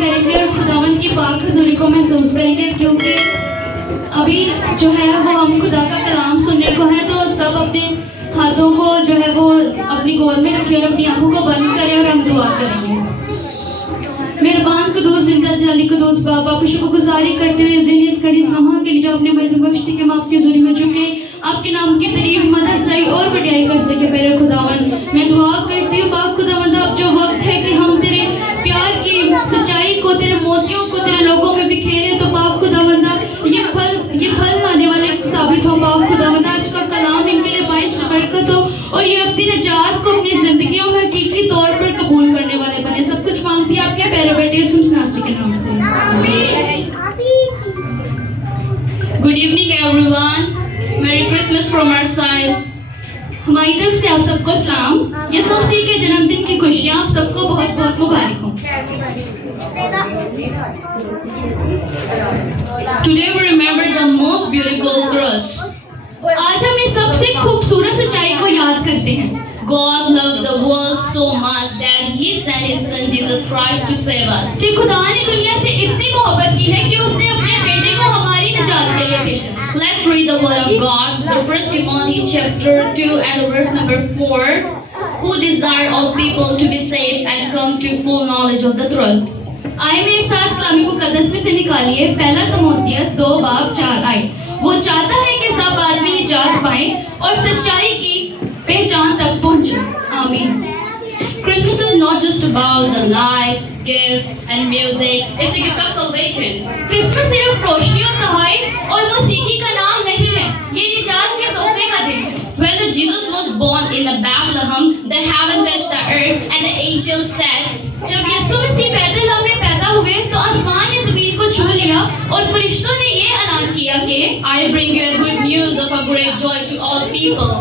करेंगे और खुदावंद की पाक हुजूरी को महसूस करेंगे, क्योंकि अभी जो है वो हम खुदा का कलाम सुनने को है। तो सब अपने हाथों को जो है वो अपनी गोद में रखें और अपनी आंखों को बंद करें और हम दुआ करेंगे। मेहरबान कुदूस जिंदा जलाली कुदूस बाबा को शुक्रगुजारी करते हुए इस दिन इस घड़ी समा के लिए जो अपने बख्शती के माफ की हुजूरी में झुके आपके नाम की तारीफ मदद सही और बढ़ियाई कर सके। मेरे खुदावन मैं दुआ करती हूँ पाक खुदावंद, अब जो वक्त है कि हम तेरे प्यार की सच्चाई को, तेरे मोतियों को तेरे लोगों में बिखेरे, तो पाक खुदावंद ये फल लाने वाले साबित हो। पाक खुदावंद आज का कलाम इनके लिए बाइस बरकत हो और ये अपनी निजात को अपनी जिंदगियों में हकीकी तौर पर कबूल करने वाले बने। सब कुछ मांगती है आपके प्यारे बेटे यीशु मसीह के नाम से। Good evening everyone. Merry Christmas from our side. हमारी तरफ से आप सबको सलाम। यीशु मसीह के जन्मदिन की खुशियाँ आप सबको बहुत बहुत मुबारक हो। Today we remember the most beautiful truth. आज हम इस सबसे खूबसूरत सच्चाई को याद करते हैं। God loved the world so much that He sent His Son Jesus Christ to save us. कि खुदा ने दुनिया से इतनी मोहब्बत की है कि उसने अपने बेटे को हमारी निजात के लिए भेजा। Let's read the word of God. The First Timothy chapter 2 and verse number 4. Who desire all people to be saved and come to full knowledge of the truth. आए मेरे साथ कलामी मुकद्दस में से निकालिए पहला तीमुथियुस 2:4 आए। वो चाहता है कि सब आदमी निजात पाएं और सच्चाई की पहचान तक पहुंचे। आमीन। Christmas is not just about the lights, gifts and music. It's a gift of salvation. Christmas सिर्फ रोशनी और तोहफे और मौसीकी का नाम नहीं है, ये निजात के तोहफे का दिन है। When the Jesus was born in the Bethlehem, the heaven touched the earth and the angels said, जब यीशु मसीह बैतलहम में पैदा हुए तो आसमान ने ज़मीन को छू लिया और फरिश्तों ने ये ऐलान किया कि I bring you a good news of a great joy to all people.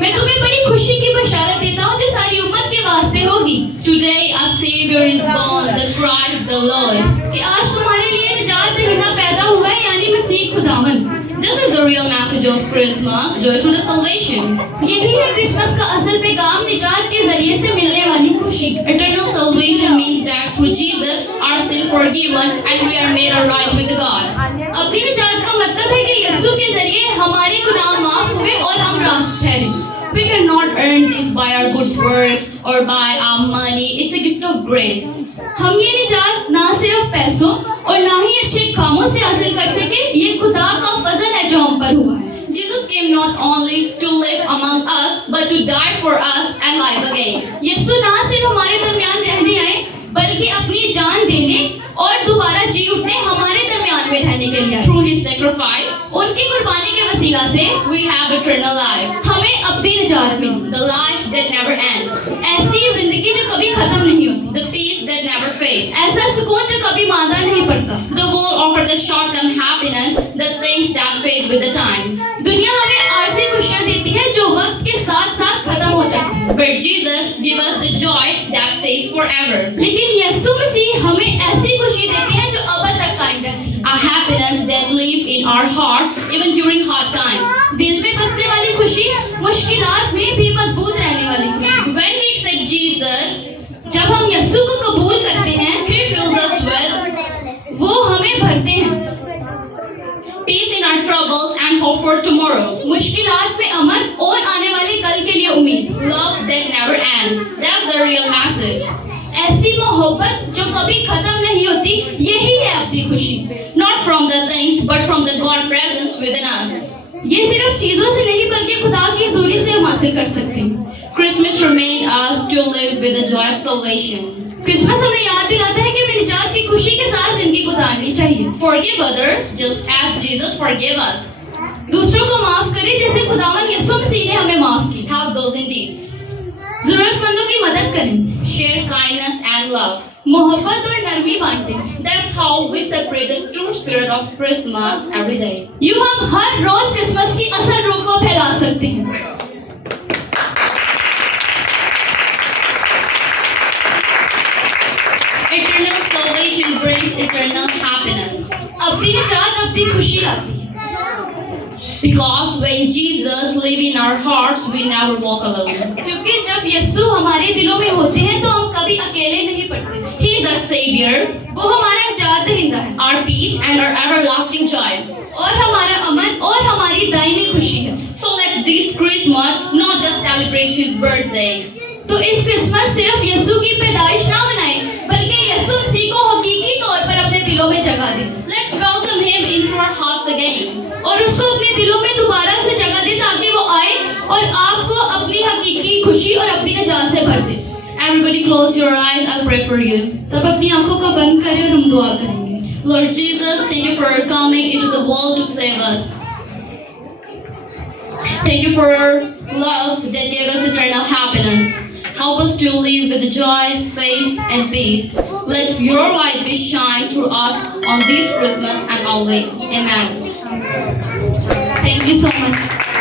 मैं तुम्हें बड़ी खुशी की बशारत देता हूँ जो सारी उम्मत के वास्ते होगी। Today a Savior is born, the Christ the Lord. कि आज तुम्हारे लिए निजात दहिंदा पैदा हुआ है, यानी मसीह खुदावंद। This is the real message of Christmas, joy to the salvation. यही है क्रिसमस का असल पैगाम, निजात के जरिए से मिलने वाली खुशी। Eternal salvation means that through Jesus our sin forgiven and we are made right with God. अपनी निजात का मतलब है कि यीशु के जरिए हमारे गुनाह माफ हुए और हम रास्त ठहरे। We cannot earn this by our good works or by our money. It's a gift of grace. हम ये निजात ना सिर्फ पैसों और ना ही अच्छे कामों से हासिल कर सके, ये खुदा का फजल है जो हम पर हुआ है। Jesus came not only to live among us but to die for us and rise again. यीशु ना सिर्फ हमारे दरमियान रहने आए बल्कि अपनी जान देने और दोबारा जी उठने हमारे दरमियान में रहने के लिए आए। Through His sacrifice, उनकी कुर्बानी के वसीला से we have eternal life. हमें अपनी निजात मिली, The life that never ends. ऐसी जिंदगी जो कभी खत्म नहीं होती, The peace that never fades. ऐसा सुकून जो कभी मांदा नहीं पड़ता। The world offers the short-term happiness, the things that fade with the time. दुनिया हमें आर्जी खुशियाँ देती है जो वक्त के साथ साथ खत्म हो जाती है, But Jesus gives us the joy that stays forever. लेकिन यीशु मसीह हमें ऐसी खुशी देते हैं जो अबद तक कायम रहती है। A happiness that lives in our hearts even during hard times. दिल में बसने वाली खुशी, मुश्किलात में भी मजबूत रहने वाली खुशी। When we accept Jesus, जब हम यीशु को कबूल करते हैं, He fills us with वो हमें भरते हैं peace in our troubles and hope for tomorrow. मुश्किलात में अमन और आने वाले कल के लिए उम्मीद। Love that never ends. That's the real message. ऐसी मोहब्बत जो कभी खत्म नहीं होती, यही है अपनी खुशी। Not from the things, but from the God presence within us. ये सिर्फ चीजों से नहीं बल्कि खुदा की हुजूरी से हम हासिल कर सकते हैं। Christmas reminds us to live with the joy of salvation. Christmas हमें याद दिलाता है कि हमें निजात की खुशी के साथ जिंदगी गुजारनी चाहिए। Forgive others just as Jesus forgave us. दूसरों को माफ करें जैसे खुदावन यीशु मसीह ने हमें माफ किया। Help those in need. जरूरतमंदों की मदद करें, Share kindness and love. मोहब्बत और नरमी बांटें। That's how we celebrate the true spirit of Christmas every day. यूं हम हर रोज क्रिसमस की असल रूह को फैला सकते हैं। Eternal salvation brings eternal happiness. अपनी निजात अपनी खुशी लाती है। Because when Jesus lives in our hearts, we never walk alone. क्योंकि जब यीशु हमारे दिलों में होते हैं तो हम कभी अकेले नहीं पड़ते। He is our Savior, वो हमारा निजात दहिंदा है our peace, and our everlasting joy. और हमारा अमन और हमारी दायमी खुशी है। So let's this Christmas not just celebrate His birthday. तो इस क्रिसमस सिर्फ यीशु की पैदाइश ना मनाएं, बल्कि यीशु मसीह को हकीकी तौर पर अपने दिलों में जगह दें। Let's welcome Him into our hearts again. और उसको अपने दिलों में दोबारा से जगह दें ताकि वो आए और आपको अपनी हकीकी खुशी और अपनी निजात से भर दे। Everybody close your eyes, I'll pray for you. सब अपनी आंखों को बंद करें और हम दुआ करेंगे। Lord Jesus, thank you for coming into the world to save us. Thank you for your love that gave us eternal happiness. Help us to live with joy, faith, and peace. Let your light be shine through us on this Christmas and always. Amen. Thank you so much.